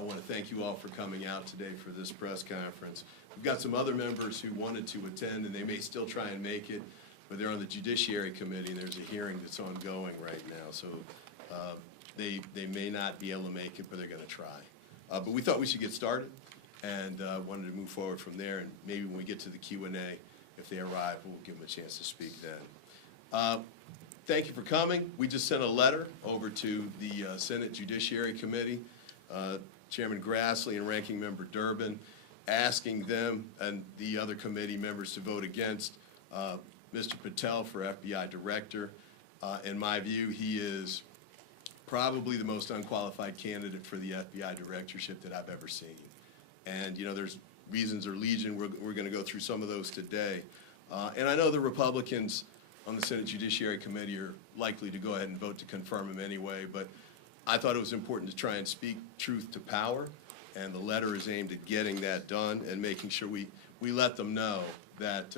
I want to thank you all for coming out today for this press conference. We've got some other members who wanted to attend, and they may still try and make it, but they're on the Judiciary Committee, and there's a hearing that's ongoing right now. So they may not be able to make it, but they're going to try. But we thought we should get started, and wanted to move forward from there. And maybe when we get to the Q&A, if they arrive, we'll give them a chance to speak then. Thank you for coming. We just sent a letter over to the Senate Judiciary Committee, Chairman Grassley and Ranking Member Durbin, asking them and the other committee members to vote against Mr. Patel for FBI Director. In my view, he is probably the most unqualified candidate for the FBI directorship that I've ever seen. And, you know, there's reasons are legion. We're going to go through some of those today. And I know the Republicans on the Senate Judiciary Committee are likely to go ahead and vote to confirm him anyway, but I thought it was important to try and speak truth to power, and the letter is aimed at getting that done and making sure we let them know that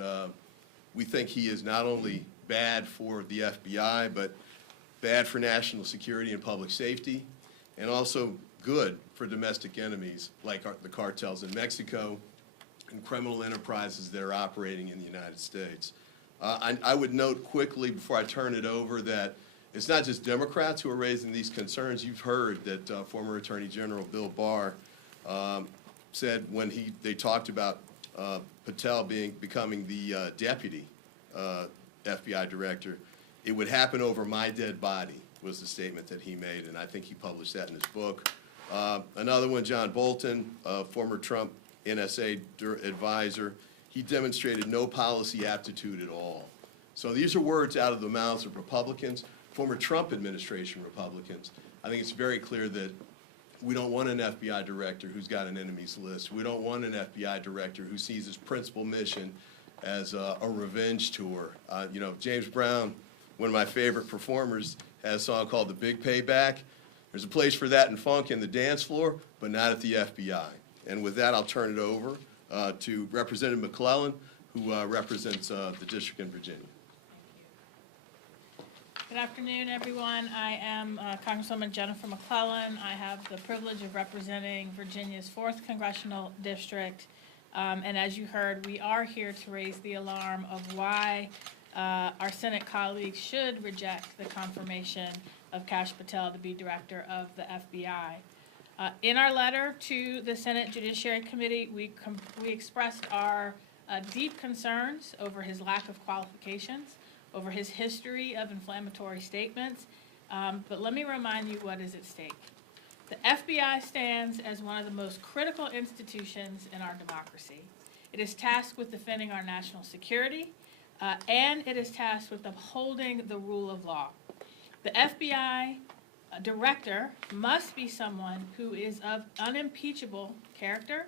we think he is not only bad for the FBI, but bad for national security and public safety, and also good for domestic enemies like the cartels in Mexico and criminal enterprises that are operating in the United States. I would note quickly before I turn it over that it's not just Democrats who are raising these concerns. You've heard that former Attorney General Bill Barr said when they talked about Patel becoming the deputy FBI director, it would happen over my dead body, was the statement that he made, and I think he published that in his book. Another one, John Bolton, former Trump NSA advisor, he demonstrated no policy aptitude at all. So these are words out of the mouths of Republicans, former Trump administration Republicans. I think it's very clear that we don't want an FBI director who's got an enemies list. We don't want an FBI director who sees his principal mission as a revenge tour. You know, James Brown, one of my favorite performers, has a song called The Big Payback. There's a place for that in funk in the dance floor, but not at the FBI. And with that, I'll turn it over to Representative McClellan, who represents the district in Virginia. Good afternoon, everyone. I am Congresswoman Jennifer McClellan. I have the privilege of representing Virginia's 4th Congressional District. And as you heard, we are here to raise the alarm of why our Senate colleagues should reject the confirmation of Kash Patel to be director of the FBI. In our letter to the Senate Judiciary Committee, we expressed our deep concerns over his lack of qualifications, over his history of inflammatory statements, but let me remind you what is at stake. The FBI stands as one of the most critical institutions in our democracy. It is tasked with defending our national security, and it is tasked with upholding the rule of law. The FBI director must be someone who is of unimpeachable character,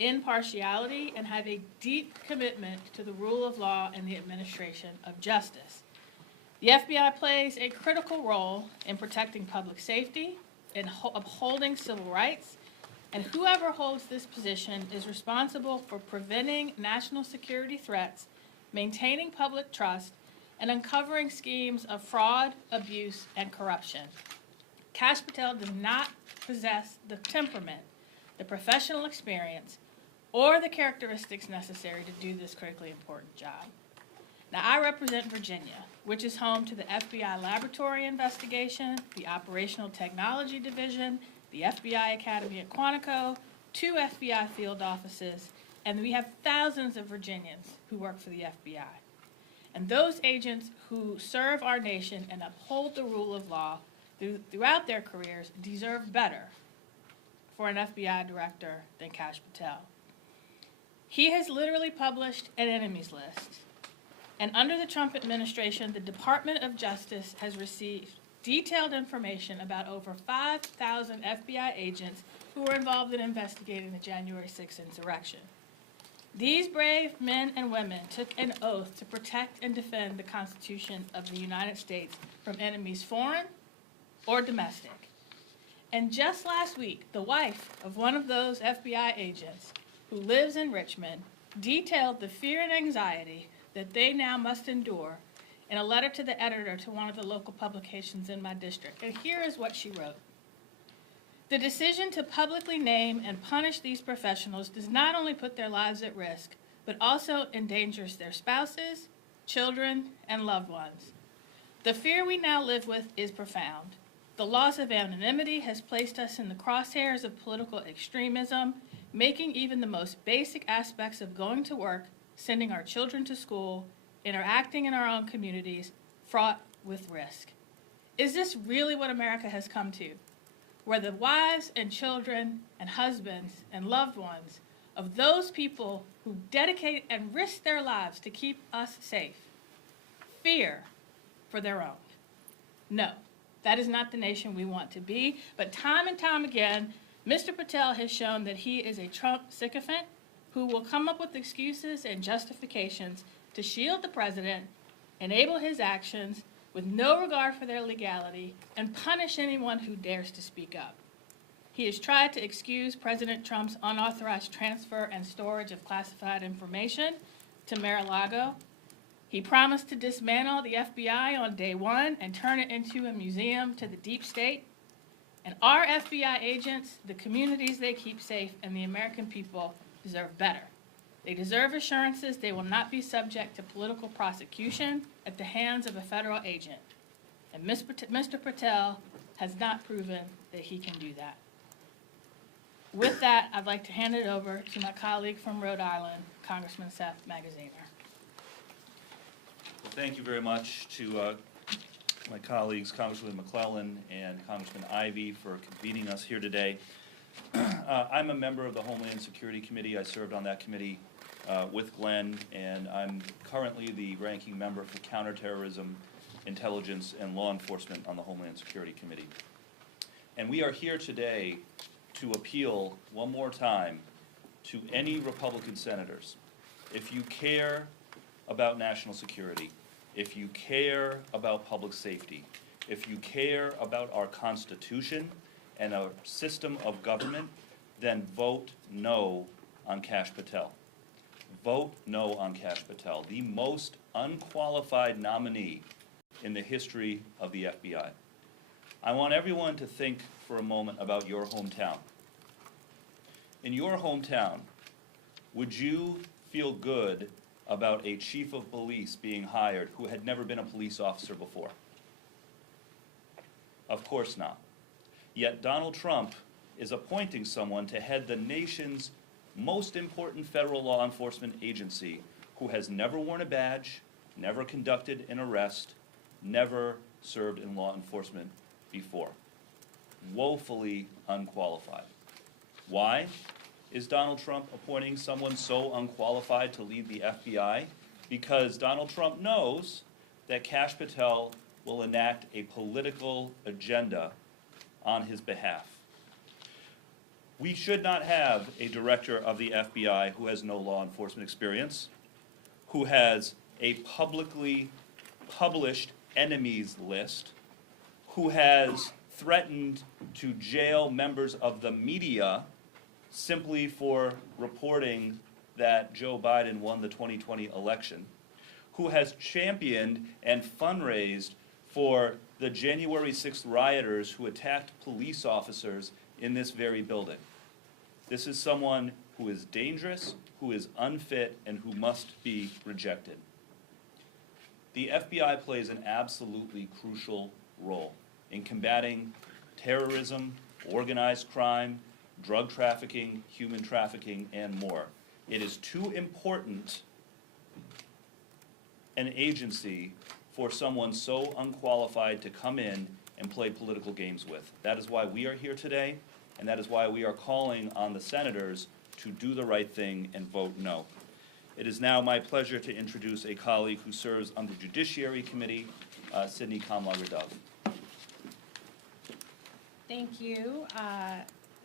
impartiality, and have a deep commitment to the rule of law and the administration of justice. The FBI plays a critical role in protecting public safety, in upholding civil rights, and whoever holds this position is responsible for preventing national security threats, maintaining public trust, and uncovering schemes of fraud, abuse, and corruption. Kash Patel does not possess the temperament, the professional experience, or the characteristics necessary to do this critically important job. Now, I represent Virginia, which is home to the FBI Laboratory Investigation, the Operational Technology Division, the FBI Academy at Quantico, 2 FBI field offices, and we have thousands of Virginians who work for the FBI. And those agents who serve our nation and uphold the rule of law throughout their careers deserve better for an FBI director than Kash Patel. He has literally published an enemies list. And under the Trump administration, the Department of Justice has received detailed information about over 5,000 FBI agents who were involved in investigating the January 6th insurrection. These brave men and women took an oath to protect and defend the Constitution of the United States from enemies foreign or domestic. And just last week, the wife of one of those FBI agents who lives in Richmond detailed the fear and anxiety that they now must endure in a letter to the editor to one of the local publications in my district. And here is what she wrote. The decision to publicly name and punish these professionals does not only put their lives at risk, but also endangers their spouses, children, and loved ones. The fear we now live with is profound. The loss of anonymity has placed us in the crosshairs of political extremism, making even the most basic aspects of going to work, sending our children to school, interacting in our own communities, fraught with risk. Is this really what America has come to? Where the wives and children and husbands and loved ones of those people who dedicate and risk their lives to keep us safe fear for their own? No, that is not the nation we want to be. But time and time again, Mr. Patel has shown that he is a Trump sycophant who will come up with excuses and justifications to shield the president, enable his actions with no regard for their legality, and punish anyone who dares to speak up. He has tried to excuse President Trump's unauthorized transfer and storage of classified information to Mar-a-Lago. He promised to dismantle the FBI on day one and turn it into a museum to the deep state. And our FBI agents, the communities they keep safe, and the American people deserve better. They deserve assurances they will not be subject to political prosecution at the hands of a federal agent. And Mr. Patel has not proven that he can do that. With that, I'd like to hand it over to my colleague from Rhode Island, Congressman Seth Magaziner. Well, thank you very much to my colleagues, Congresswoman McClellan and Congressman Ivey, for convening us here today. I'm a member of the Homeland Security Committee. I served on that committee with Glenn, and I'm currently the ranking member for Counterterrorism, Intelligence, and Law Enforcement on the Homeland Security Committee. And we are here today to appeal one more time to any Republican senators. If you care about national security, if you care about public safety, if you care about our Constitution and our system of government, then vote no on Kash Patel. Vote no on Kash Patel, the most unqualified nominee in the history of the FBI. I want everyone to think for a moment about your hometown. In your hometown, would you feel good about a chief of police being hired who had never been a police officer before? Of course not. Yet Donald Trump is appointing someone to head the nation's most important federal law enforcement agency who has never worn a badge, never conducted an arrest, never served in law enforcement before. Woefully unqualified. Why is Donald Trump appointing someone so unqualified to lead the FBI? Because Donald Trump knows that Kash Patel will enact a political agenda on his behalf. We should not have a director of the FBI who has no law enforcement experience, who has a publicly published enemies list, who has threatened to jail members of the media simply for reporting that Joe Biden won the 2020 election, who has championed and fundraised for the January 6th rioters who attacked police officers in this very building. This is someone who is dangerous, who is unfit, and who must be rejected. The FBI plays an absolutely crucial role in combating terrorism, organized crime, drug trafficking, human trafficking, and more. It is too important an agency for someone so unqualified to come in and play political games with. That is why we are here today, and that is why we are calling on the senators to do the right thing and vote no. It is now my pleasure to introduce a colleague who serves on the Judiciary Committee, Sydney Kamlager-Dove. Thank you,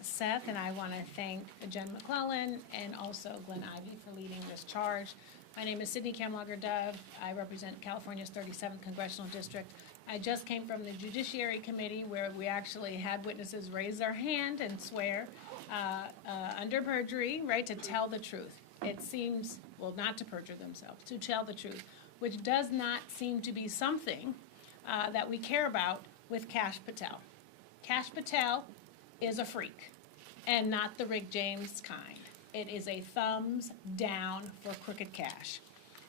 Seth, and I want to thank Jen McClellan and also Glenn Ivey for leading this charge. My name is Sydney Kamlager-Dove. I represent California's 37th Congressional District. I just came from the Judiciary Committee where we actually had witnesses raise their hand and swear under perjury, right, to tell the truth. It seems, well, not to perjure themselves, to tell the truth, which does not seem to be something that we care about with Kash Patel. Kash Patel is a freak, and not the Rick James kind. It is a thumbs down for Crooked Cash.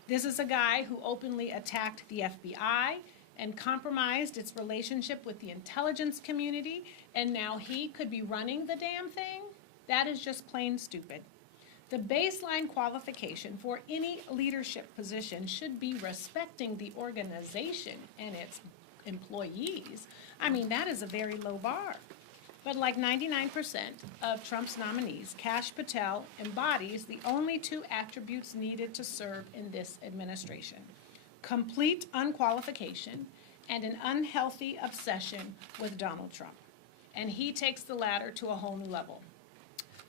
This is a guy who openly attacked the FBI and compromised its relationship with the intelligence community, and now he could be running the damn thing? That is just plain stupid. The baseline qualification for any leadership position should be respecting the organization and its employees. I mean, that is a very low bar. But like 99% of Trump's nominees, Kash Patel embodies the only two attributes needed to serve in this administration: complete unqualification and an unhealthy obsession with Donald Trump. And he takes the latter to a whole new level.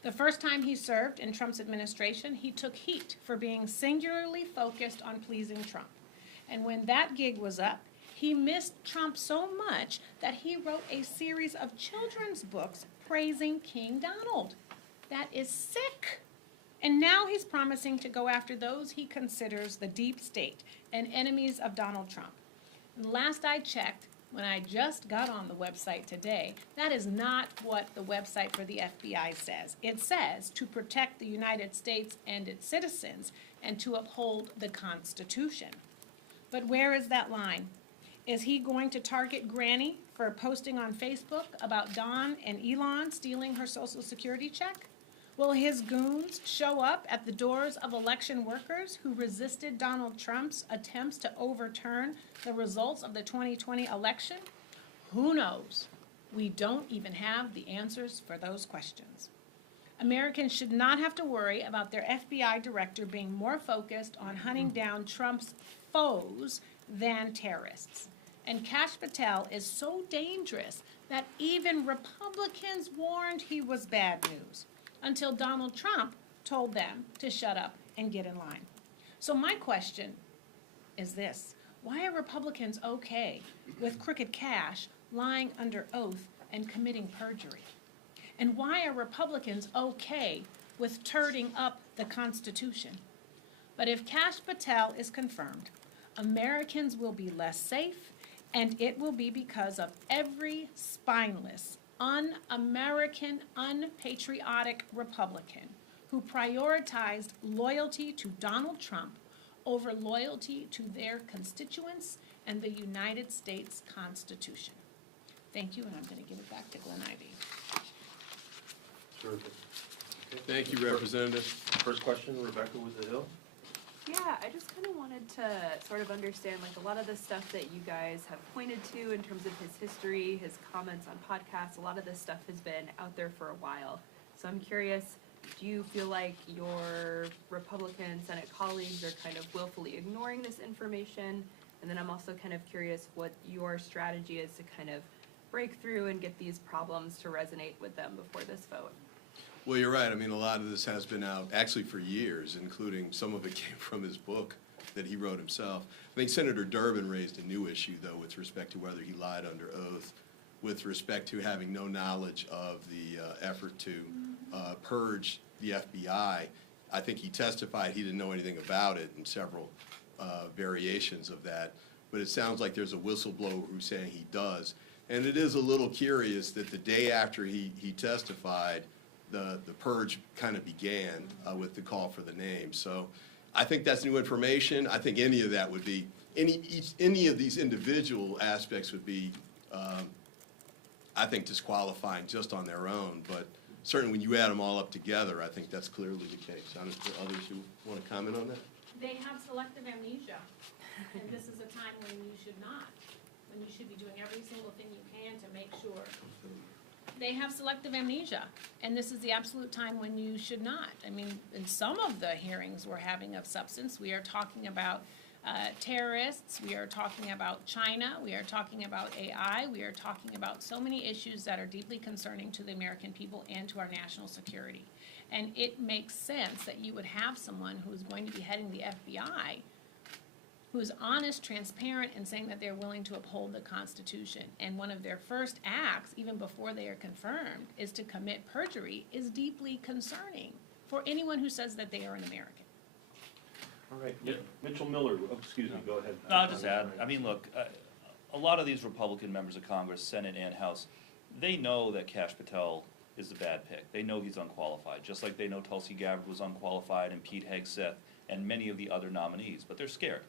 The first time he served in Trump's administration, he took heat for being singularly focused on pleasing Trump. And when that gig was up, he missed Trump so much that he wrote a series of children's books praising King Donald. That is sick. And now he's promising to go after those he considers the deep state and enemies of Donald Trump. And last I checked, when I just got on the website today, that is not what the website for the FBI says. It says to protect the United States and its citizens and to uphold the Constitution. But where is that line? Is he going to target Granny for posting on Facebook about Don and Elon stealing her Social Security check? Will his goons show up at the doors of election workers who resisted Donald Trump's attempts to overturn the results of the 2020 election? Who knows? We don't even have the answers for those questions. Americans should not have to worry about their FBI director being more focused on hunting down Trump's foes than terrorists. And Kash Patel is so dangerous that even Republicans warned he was bad news, until Donald Trump told them to shut up and get in line. So my question is this: why are Republicans okay with Crooked Cash lying under oath and committing perjury? And why are Republicans okay with turning up the Constitution? But if Kash Patel is confirmed, Americans will be less safe, and it will be because of every spineless, un-American, unpatriotic Republican who prioritized loyalty to Donald Trump over loyalty to their constituents and the United States Constitution. Thank you, and I'm going to give it back to Glenn Ivey. Terrific. Thank you, Representative. First question, Rebecca with the Hill. Yeah, I just kind of wanted to sort of understand, like, a lot of the stuff that you guys have pointed to in terms of his history, his comments on podcasts, a lot of this stuff has been out there for a while. So I'm curious, do you feel like your Republican Senate colleagues are kind of willfully ignoring this information? And then I'm also kind of curious what your strategy is to kind of break through and get these problems to resonate with them before this vote. Well, you're right. I mean, a lot of this has been out actually for years, including some of it came from his book that he wrote himself. I think Senator Durbin raised a new issue, though, with respect to whether he lied under oath, with respect to having no knowledge of the effort to purge the FBI. I think he testified he didn't know anything about it in several variations of that. But it sounds like there's a whistleblower who's saying he does. And it is a little curious that the day after he testified, the purge kind of began with the call for the name. So I think that's new information. I think any of that would be, any of these individual aspects would be, I think, disqualifying just on their own. But certainly when you add them all up together, I think that's clearly the case. I don't know if there are others who want to comment on that? They have selective amnesia, and this is a time when you should not, when you should be doing every single thing you can to make sure. They have selective amnesia, and this is the absolute time when you should not. I mean, in some of the hearings we're having of substance, we are talking about terrorists, we are talking about China, we are talking about AI, we are talking about so many issues that are deeply concerning to the American people and to our national security. And it makes sense that you would have someone who's going to be heading the FBI who's honest, transparent, and saying that they're willing to uphold the Constitution. And one of their first acts, even before they are confirmed, is to commit perjury, is deeply concerning for anyone who says that they are an American. All right, Mitchell Miller, excuse me, go ahead. No, I'll just add, I mean, look, a lot of these Republican members of Congress, Senate and House, they know that Kash Patel is a bad pick. They know he's unqualified, just like they know Tulsi Gabbard was unqualified and Pete Hegseth and many of the other nominees. But they're scared,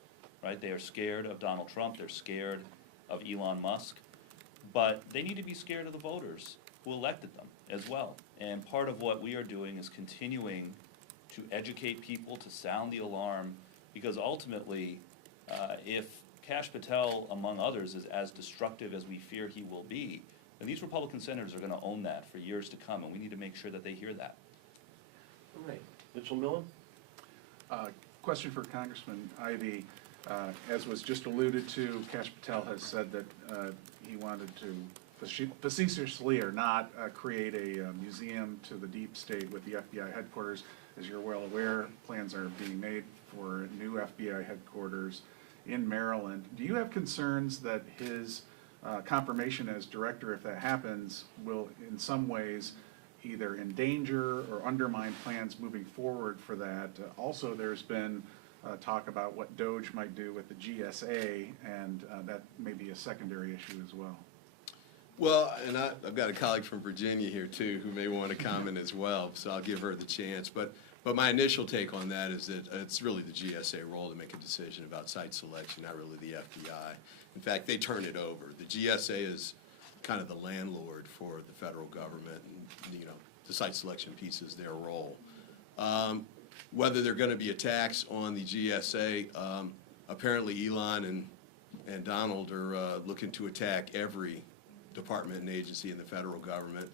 right? They are scared of Donald Trump. They're scared of Elon Musk. But they need to be scared of the voters who elected them as well. And part of what we are doing is continuing to educate people, to sound the alarm, because ultimately, if Kash Patel, among others, is as destructive as we fear he will be, then these Republican senators are going to own that for years to come, and we need to make sure that they hear that. All right, Mitchell Miller? Question for Congressman Ivey. As was just alluded to, Kash Patel has said that he wanted to facetiously or not create a museum to the deep state with the FBI headquarters. As you're well aware, plans are being made for new FBI headquarters in Maryland. Do you have concerns that his confirmation as director, if that happens, will in some ways either endanger or undermine plans moving forward for that? Also, there's been talk about what DOJ might do with the GSA, and that may be a secondary issue as well. Well, and I've got a colleague from Virginia here too who may want to comment as well, so I'll give her the chance. But my initial take on that is that it's really the GSA role to make a decision about site selection, not really the FBI. In fact, they turn it over. The GSA is kind of the landlord for the federal government, and the site selection piece is their role. Whether they're going to be attacks on the GSA, apparently Elon and Donald are looking to attack every department and agency in the federal government.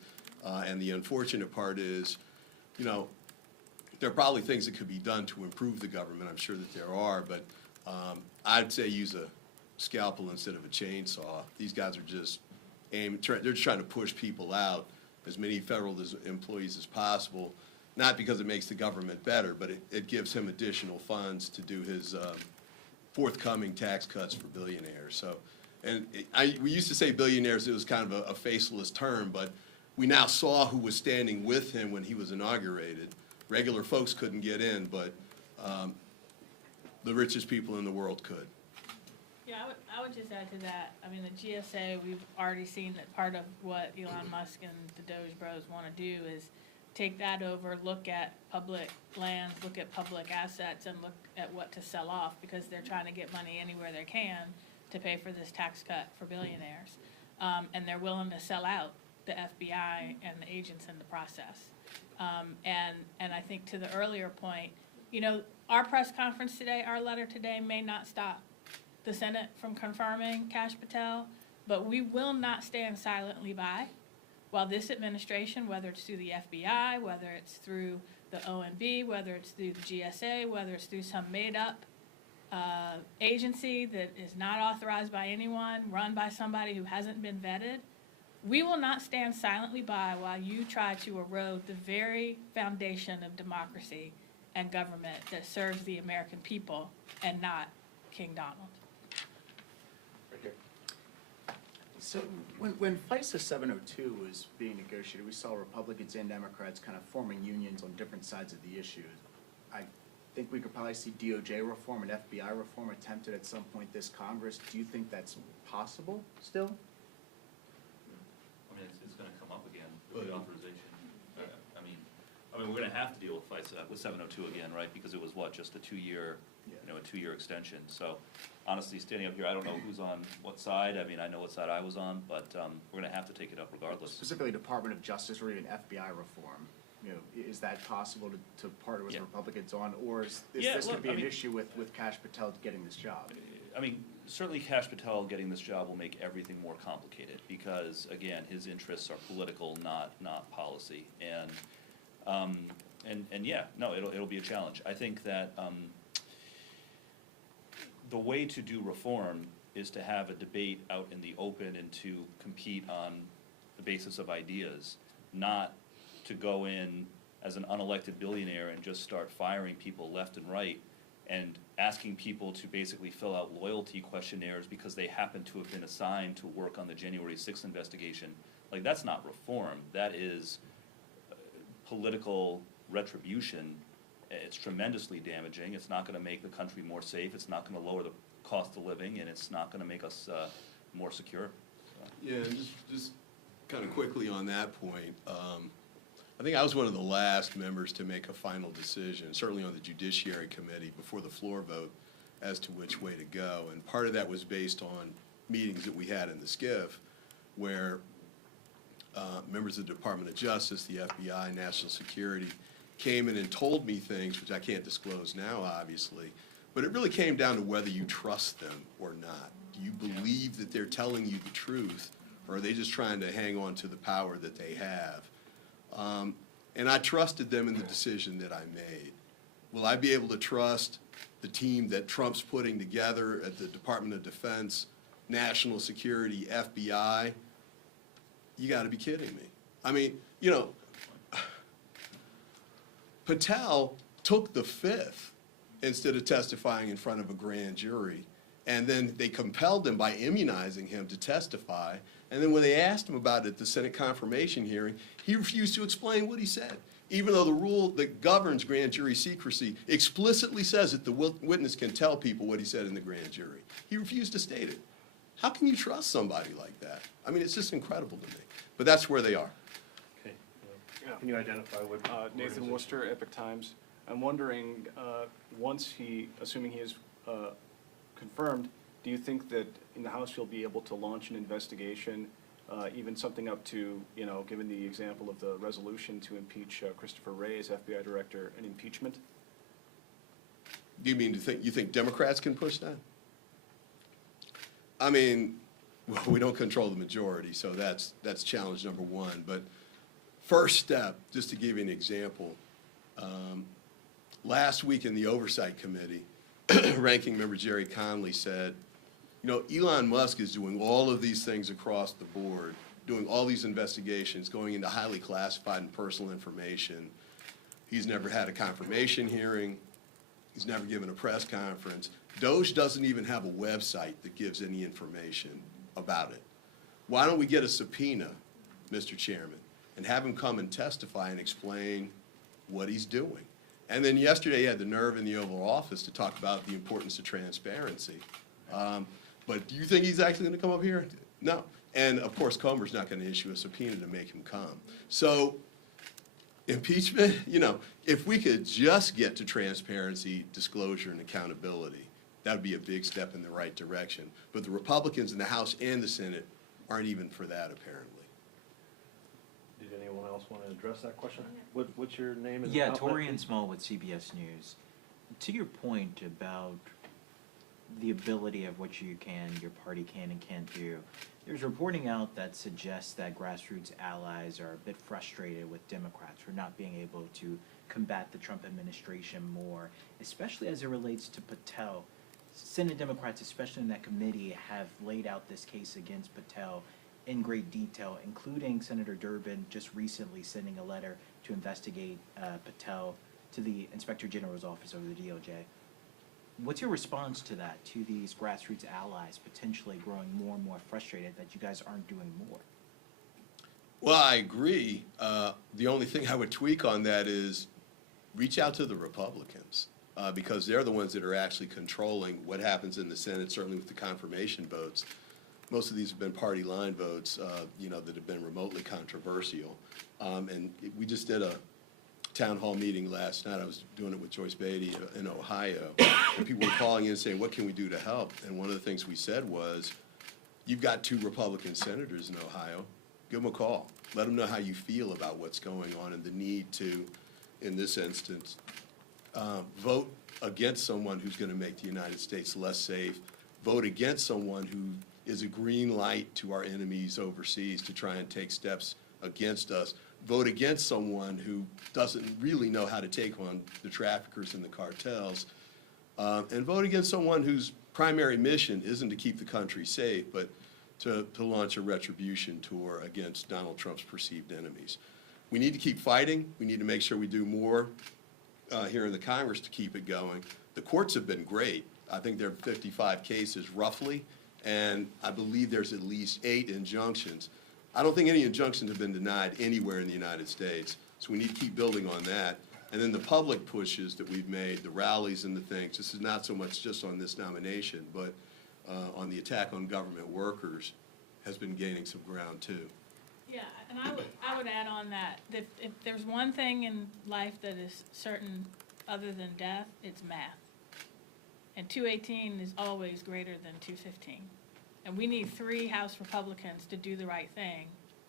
And the unfortunate part is, there are probably things that could be done to improve the government. I'm sure that there are, but I'd say use a scalpel instead of a chainsaw. These guys are just they're just trying to push people out, as many federal employees as possible, not because it makes the government better, but it gives him additional funds to do his forthcoming tax cuts for billionaires. So, and we used to say billionaires, it was kind of a faceless term, but we now saw who was standing with him when he was inaugurated. Regular folks couldn't get in, but the richest people in the world could. Yeah, I would just add to that. I mean, the GSA, we've already seen that part of what Elon Musk and the Doge Bros want to do is take that over, look at public lands, look at public assets, and look at what to sell off, because they're trying to get money anywhere they can to pay for this tax cut for billionaires. And they're willing to sell out the FBI and the agents in the process. And I think to the earlier point, our press conference today, our letter today may not stop the Senate from confirming Kash Patel, but we will not stand silently by while this administration, whether it's through the FBI, whether it's through the OMB, whether it's through the GSA, whether it's through some made-up agency that is not authorized by anyone, run by somebody who hasn't been vetted, we will not stand silently by while you try to erode the very foundation of democracy and government that serves the American people and not King Donald. Right here. So when FISA 702 was being negotiated, we saw Republicans and Democrats kind of forming unions on different sides of the issue. I think we could probably see DOJ reform and FBI reform attempted at some point this Congress. Do you think that's possible still? I mean, it's going to come up again with the authorization. I mean, we're going to have to deal with FISA, with 702 again, right? Because it was just a two-year extension. So honestly, standing up here, I don't know who's on what side. I mean, I know what side I was on, but we're going to have to take it up regardless. Specifically Department of Justice or even FBI reform. Is that possible to partner with Republicans on, or is this going to be an issue with Kash Patel getting this job? I mean, certainly Kash Patel getting this job will make everything more complicated because, again, his interests are political, not policy. It'll be a challenge. I think that the way to do reform is to have a debate out in the open and to compete on the basis of ideas, not to go in as an unelected billionaire and just start firing people left and right and asking people to basically fill out loyalty questionnaires because they happen to have been assigned to work on the January 6th investigation. Like, that's not reform. That is political retribution. It's tremendously damaging. It's not going to make the country more safe. It's not going to lower the cost of living, and it's not going to make us more secure. Yeah, and just kind of quickly on that point, I think I was one of the last members to make a final decision, certainly on the Judiciary Committee, before the floor vote, as to which way to go. And part of that was based on meetings that we had in the SCIF, where members of the Department of Justice, the FBI, National Security, came in and told me things, which I can't disclose now, obviously, but it really came down to whether you trust them or not. Do you believe that they're telling you the truth, or are they just trying to hang on to the power that they have? And I trusted them in the decision that I made. Will I be able to trust the team that Trump's putting together at the Department of Defense, National Security, FBI? You got to be kidding me. I mean, you know, Patel took the fifth instead of testifying in front of a grand jury. And then they compelled him by immunizing him to testify. And then when they asked him about it at the Senate confirmation hearing, he refused to explain what he said, even though the rule that governs grand jury secrecy explicitly says that the witness can tell people what he said in the grand jury. He refused to state it. How can you trust somebody like that? I mean, it's just incredible to me. But that's where they are. Okay. Can you identify what? Nathan organization? Worcester, Epic Times. I'm wondering, once assuming he is confirmed, do you think that in the House you'll be able to launch an investigation, even something up to, given the example of the resolution to impeach Christopher Wray as FBI director, an impeachment? Do you mean you think Democrats can push that? I mean, well, we don't control the majority, so that's challenge number one. But first step, just to give you an example, last week in the Oversight Committee, Ranking Member Jerry Conley said, Elon Musk is doing all of these things across the board, doing all these investigations, going into highly classified and personal information. He's never had a confirmation hearing. He's never given a press conference. DOJ doesn't even have a website that gives any information about it. Why don't we get a subpoena, Mr. Chairman, and have him come and testify and explain what he's doing? And then yesterday he had the nerve in the Oval Office to talk about the importance of transparency. But do you think he's actually going to come up here? No. And of course, Comer's not going to issue a subpoena to make him come. So impeachment, if we could just get to transparency, disclosure, and accountability, that would be a big step in the right direction. But the Republicans in the House and the Senate aren't even for that, apparently. Did anyone else want to address that question? What's your name? And Yeah, outlet, Torian please? Small with CBS News. To your point about the ability of what your party can and can't do, there's reporting out that suggests that grassroots allies are a bit frustrated with Democrats for not being able to combat the Trump administration more, especially as it relates to Patel. Senate Democrats, especially in that committee, have laid out this case against Patel in great detail, including Senator Durbin just recently sending a letter to investigate Patel to the Inspector General's office over the DOJ. What's your response to that, to these grassroots allies potentially growing more and more frustrated that you guys aren't doing more? Well, I agree. The only thing I would tweak on that is reach out to the Republicans, because they're the ones that are actually controlling what happens in the Senate, certainly with the confirmation votes. Most of these have been party line votes, that have been remotely controversial. And we just did a town hall meeting last night. I was doing it with Joyce Beatty in Ohio. And people were calling in saying, what can we do to help? And one of the things we said was, you've got 2 Republican senators in Ohio. Give them a call. Let them know how you feel about what's going on and the need to, in this instance, vote against someone who's going to make the United States less safe, vote against someone who is a green light to our enemies overseas to try and take steps against us, vote against someone who doesn't really know how to take on the traffickers and the cartels, and vote against someone whose primary mission isn't to keep the country safe, but to launch a retribution tour against Donald Trump's perceived enemies. We need to keep fighting. We need to make sure we do more here in the Congress to keep it going. The courts have been great. I think there are 55 cases roughly, and I believe there's at least 8 injunctions. I don't think any injunctions have been denied anywhere in the United States, so we need to keep building on that. And then the public pushes that we've made, the rallies and the things, this is not so much just on this nomination, but on the attack on government workers has been gaining some ground too. Yeah, And I would add on that if there's one thing in life that is certain other than death, it's math. And 218 is always greater than 215. And we need 3 House Republicans to do the right thing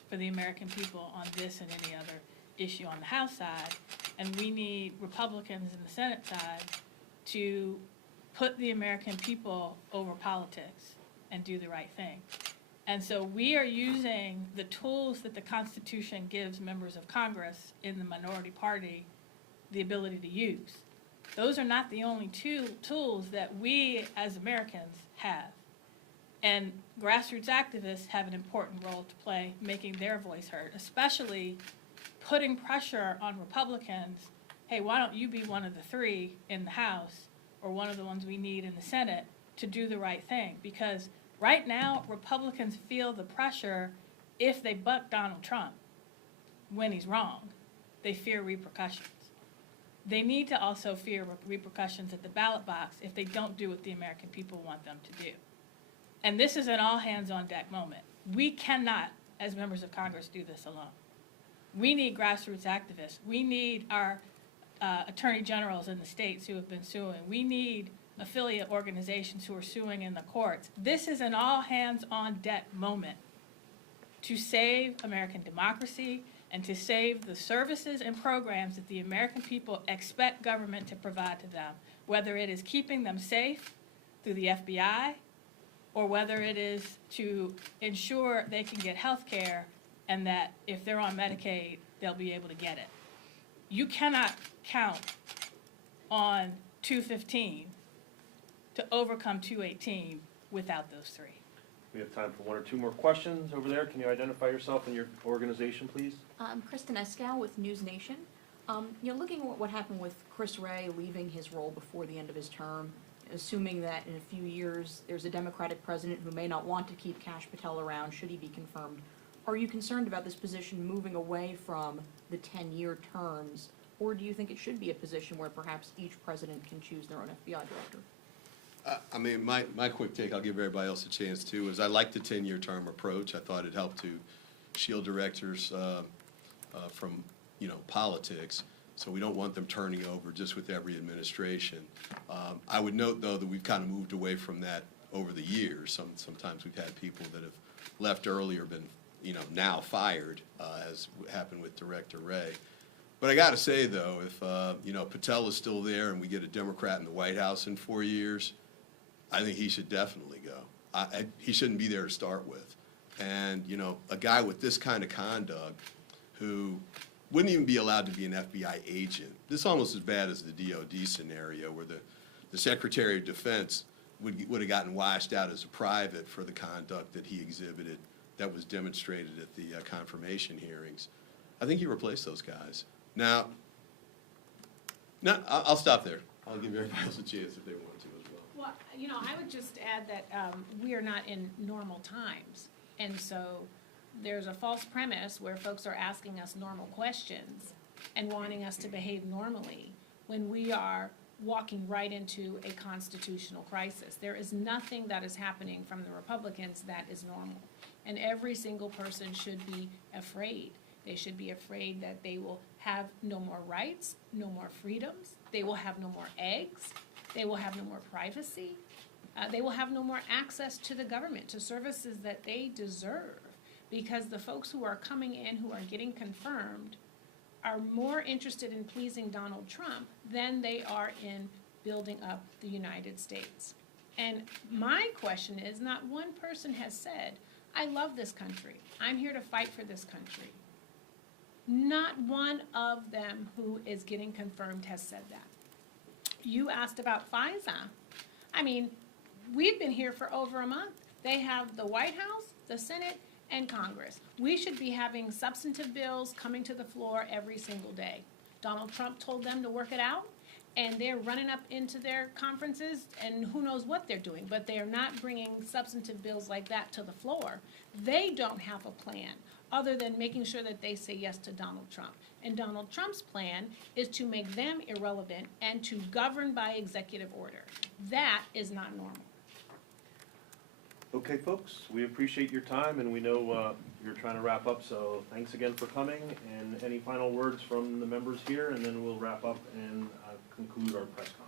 for the American people on this and any other issue on the House side. And we need Republicans in the Senate side to put the American people over politics and do the right thing. And so we are using the tools that the Constitution gives members of Congress in the minority party the ability to use. Those are not the only 2 tools that we as Americans have. And grassroots activists have an important role to play making their voice heard, especially putting pressure on Republicans. Hey, why don't you be one of the 3 in the House or one of the ones we need in the Senate to do the right thing? Because right now, Republicans feel the pressure if they buck Donald Trump when he's wrong. They fear repercussions. They need to also fear repercussions at the ballot box if they don't do what the American people want them to do. And this is an all-hands-on-deck moment. We cannot, as members of Congress, do this alone. We need grassroots activists. We need our attorney generals in the states who have been suing. We need affiliate organizations who are suing in the courts. This is an all-hands-on-deck moment to save American democracy and to save the services and programs that the American people expect government to provide to them, whether it is keeping them safe through the FBI or whether it is to ensure they can get health care and that if they're on Medicaid, they'll be able to get it. You cannot count on 215 to overcome 218 without those 3. We have time for 1 or 2 more questions over there. Can you identify yourself and your organization, please? Kristen Escal with News Nation. Looking at what happened with Chris Wray leaving his role before the end of his term, assuming that in a few years there's a Democratic president who may not want to keep Kash Patel around should he be confirmed, are you concerned about this position moving away from the 10-year terms, or do you think it should be a position where perhaps each president can choose their own FBI director? I mean, my quick take, I'll give everybody else a chance too, is I like the 10-year term approach. I thought it helped to shield directors from, politics. So we don't want them turning over just with every administration. I would note, though, that we've kind of moved away from that over the years. Sometimes we've had people that have left early or been, now fired, as happened with Director Wray. But I got to say, though, if, Patel is still there and we get a Democrat in the White House in 4 years, I think he should definitely go. He shouldn't be there to start with. And, a guy with this kind of conduct who wouldn't even be allowed to be an FBI agent. This is almost as bad as the DOD scenario where the Secretary of Defense would have gotten washed out as a private for the conduct that he exhibited that was demonstrated at the confirmation hearings. I think you replace those guys. Now, I'll stop there. I'll give everybody else a chance if they want to as well. Well, I would just add that we are not in normal times. And so there's a false premise where folks are asking us normal questions and wanting us to behave normally when we are walking right into a constitutional crisis. There is nothing that is happening from the Republicans that is normal. And every single person should be afraid. They should be afraid that they will have no more rights, no more freedoms. They will have no more eggs. They will have no more privacy. They will have no more access to the government, to services that they deserve. Because the folks who are coming in, who are getting confirmed, are more interested in pleasing Donald Trump than they are in building up the United States. And my question is, not one person has said, I love this country. I'm here to fight for this country. Not one of them who is getting confirmed has said that. You asked about FISA. I mean, we've been here for over a month. They have the White House, the Senate, and Congress. We should be having substantive bills coming to the floor every single day. Donald Trump told them to work it out, and they're running up into their conferences, and who knows what they're doing, but they are not bringing substantive bills like that to the floor. They don't have a plan other than making sure that they say yes to Donald Trump. And Donald Trump's plan is to make them irrelevant and to govern by executive order. That is not normal. Okay, folks, we appreciate your time, and we know you're trying to wrap up, so thanks again for coming. And any final words from the members here, and then we'll wrap up and conclude our press conference.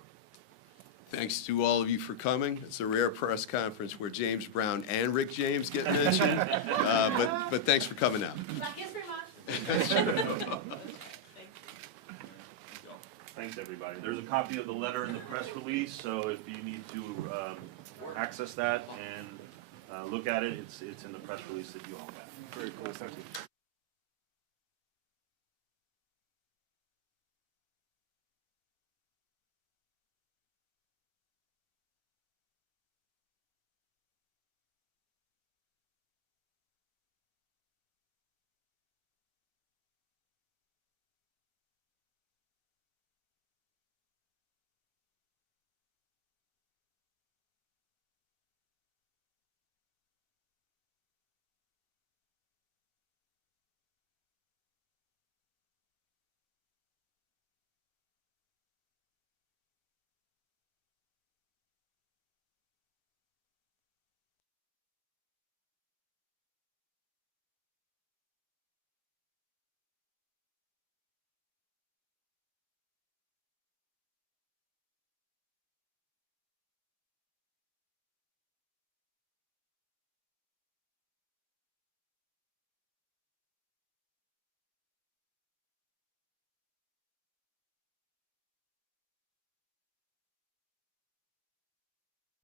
Thanks to all of you for coming. It's a rare press conference where James Brown and Rick James get mentioned, but thanks for coming out. Black History Month. Thanks, everybody. There's a copy of the letter in the press release, so if you need to access that and look at it, it's in the press release that you all got. Very cool, thank you.